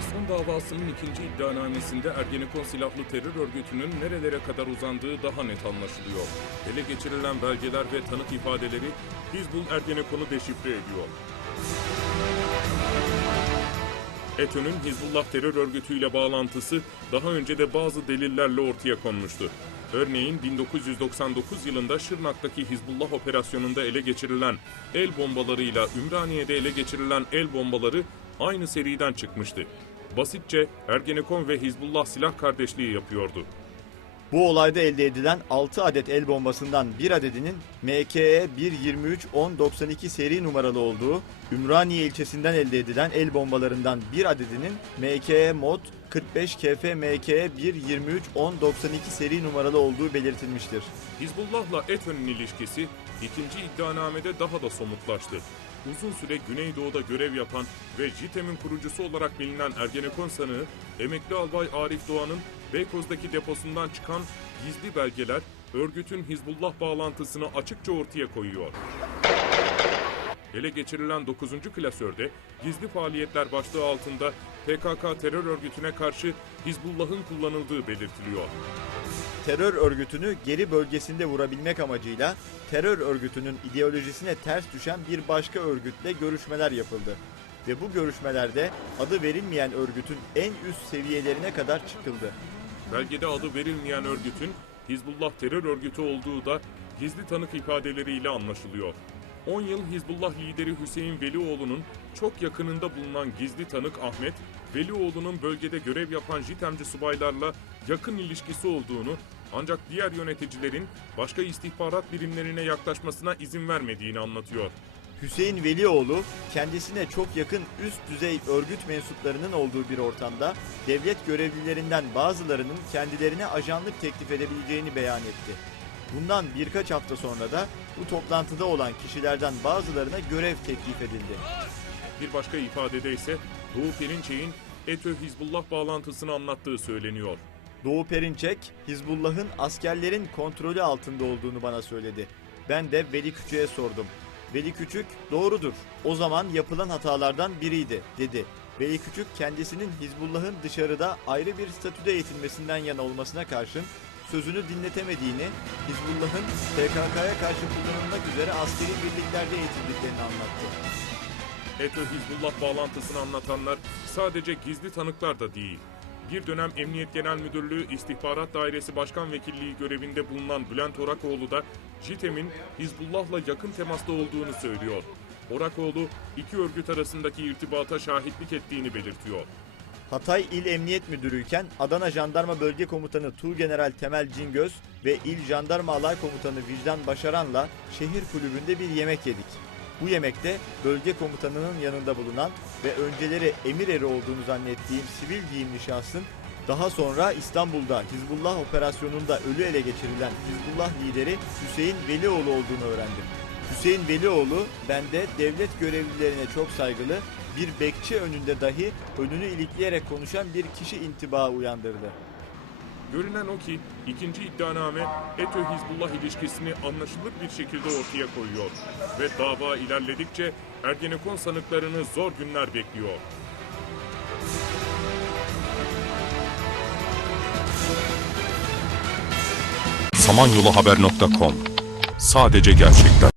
Asrın davasının ikinci iddianamesinde Ergenekon silahlı terör örgütünün nerelere kadar uzandığı daha net anlaşılıyor. Ele geçirilen belgeler ve tanık ifadeleri Hizbul Ergenekon'u deşifre ediyor. ETÖ'nün Hizbullah terör örgütüyle bağlantısı daha önce de bazı delillerle ortaya konmuştu. Örneğin 1999 yılında Şırnak'taki Hizbullah operasyonunda ele geçirilen el bombalarıyla Ümraniye'de ele geçirilen el bombaları aynı seriden çıkmıştı. Basitçe Ergenekon ve Hizbullah silah kardeşliği yapıyordu. Bu olayda elde edilen 6 adet el bombasından bir adedinin MKE 123-1092 seri numaralı olduğu, Ümraniye ilçesinden elde edilen el bombalarından bir adedinin MKE mod 45 KF MKE 123-1092 seri numaralı olduğu belirtilmiştir. Hizbullah'la ETÖ'nün ilişkisi ikinci iddianamede daha da somutlaştı. Uzun süre Güneydoğu'da görev yapan ve JITEM'in kurucusu olarak bilinen Ergenekon sanığı, emekli albay Arif Doğan'ın Beykoz'daki deposundan çıkan gizli belgeler örgütün Hizbullah bağlantısını açıkça ortaya koyuyor. Ele geçirilen 9. klasörde gizli faaliyetler başlığı altında PKK terör örgütüne karşı Hizbullah'ın kullanıldığı belirtiliyor. Terör örgütünü geri bölgesinde vurabilmek amacıyla terör örgütünün ideolojisine ters düşen bir başka örgütle görüşmeler yapıldı. Ve bu görüşmelerde adı verilmeyen örgütün en üst seviyelerine kadar çıkıldı. Belgede adı verilmeyen örgütün Hizbullah terör örgütü olduğu da gizli tanık ifadeleriyle anlaşılıyor. 10 yıl Hizbullah lideri Hüseyin Velioğlu'nun çok yakınında bulunan gizli tanık Ahmet, Velioğlu'nun bölgede görev yapan JITEM'ci subaylarla yakın ilişkisi olduğunu ancak diğer yöneticilerin başka istihbarat birimlerine yaklaşmasına izin vermediğini anlatıyor. Hüseyin Velioğlu kendisine çok yakın üst düzey örgüt mensuplarının olduğu bir ortamda devlet görevlilerinden bazılarının kendilerine ajanlık teklif edebileceğini beyan etti. Bundan birkaç hafta sonra da bu toplantıda olan kişilerden bazılarına görev teklif edildi. Bir başka ifadede ise Doğu Perinçek'in ETÖ Hizbullah bağlantısını anlattığı söyleniyor. Doğu Perinçek, Hizbullah'ın askerlerin kontrolü altında olduğunu bana söyledi. Ben de Veli Küçük'e sordum. Veli Küçük, doğrudur. O zaman yapılan hatalardan biriydi, dedi. Veli Küçük kendisinin Hizbullah'ın dışarıda ayrı bir statüde eğitilmesinden yana olmasına karşın sözünü dinletemediğini, Hizbullah'ın PKK'ya karşı kullanılmak üzere askeri birliklerde eğitildiklerini anlattı. ETÖ Hizbullah bağlantısını anlatanlar sadece gizli tanıklar da değil. Bir dönem Emniyet Genel Müdürlüğü İstihbarat Dairesi Başkan Vekilliği görevinde bulunan Bülent Orakoğlu da JITEM'in Hizbullah'la yakın temasta olduğunu söylüyor. Orakoğlu iki örgüt arasındaki irtibata şahitlik ettiğini belirtiyor. Hatay İl Emniyet Müdürüyken Adana Jandarma Bölge Komutanı Tuğgeneral Temel Cingöz ve İl Jandarma Alay Komutanı Vicdan Başaran'la şehir kulübünde bir yemek yedik. Bu yemekte bölge komutanının yanında bulunan ve önceleri emir eri olduğunu zannettiğim sivil giyimli şahsın daha sonra İstanbul'da Hizbullah operasyonunda ölü ele geçirilen Hizbullah lideri Hüseyin Velioğlu olduğunu öğrendim. Hüseyin Velioğlu bende devlet görevlilerine çok saygılı, bir bekçi önünde dahi önünü ilikleyerek konuşan bir kişi intibağı uyandırdı. Görünen o ki ikinci iddianame ETÖ Hizbullah ilişkisini anlaşılır bir şekilde ortaya koyuyor ve dava ilerledikçe Ergenekon sanıklarını zor günler bekliyor. samanyoluhaber.com Sadece gerçekler.